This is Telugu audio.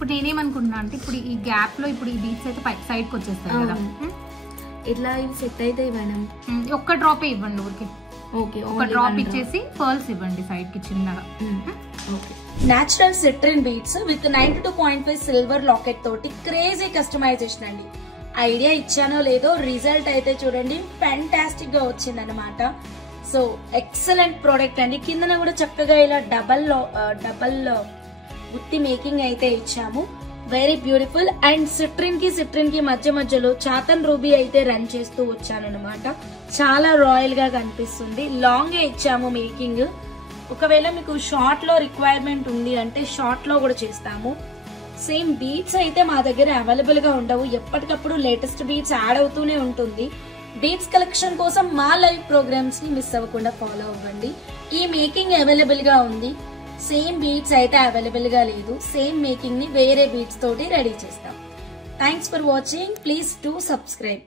ఇప్పుడు నేనేమనుకుంటున్నా అంటే ఇప్పుడు ఈ గ్యాప్ లో ఇప్పుడు ఈ బీట్స్ అయితే సైడ్ కి వచ్చేస్తాయి కదా, ఇట్లా ఇవి సెట్ అవుతాయి మేడం. ఒక్క డ్రాప్ ఇవ్వండి ఊరికి. ఓకే, ఒక డ్రాప్ ఇచ్చేసి పర్ల్స్ ఇవ్వండి సైడ్ కి చిన్నగా. Okay, natural సిట్రిన్ beads with 92.5 silver locket తోటి క్రేజీ కస్టమైజేషన్ అండి. ఐడియా ఇచ్చానో లేదో, రిజల్ట్ అయితే చూడండి ఫ్యాంటాస్టిక్ గా వచ్చింది అనమాట. సో ఎక్సలెంట్ ప్రోడక్ట్ అండి. కిందన కూడా చక్కగా ఇలా డబల్ గుత్తి మేకింగ్ అయితే ఇచ్చాము. Very beautiful. అండ్ సిట్రిన్ కి మధ్యలో చాతన్ రూబీ అయితే రన్ చేస్తూ వచ్చాను అనమాట. చాలా రాయల్ గా కనిపిస్తుంది. లాంగ్ గా ఇచ్చాము మేకింగ్. ఒకవేళ మీకు షార్ట్ లో రిక్వైర్మెంట్ ఉంది అంటే షార్ట్ లో కూడా చేస్తాము. సేమ్ బీట్స్ అయితే మా దగ్గర అవైలబుల్ గా ఉండవు, ఎప్పటికప్పుడు లేటెస్ట్ బీట్స్ యాడ్ అవుతూనే ఉంటుంది. బీట్స్ కలెక్షన్ కోసం మా లైవ్ ప్రోగ్రామ్స్ ని మిస్ అవ్వకుండా ఫాలో అవ్వండి. ఈ మేకింగ్ అవైలబుల్ గా ఉంది. సేమ్ బీట్స్ అయితే అవైలబుల్ గా లేదు. సేమ్ మేకింగ్ ని వేరే బీట్స్ తోటి రెడీ చేస్తాం. Thanks for watching. Please do subscribe.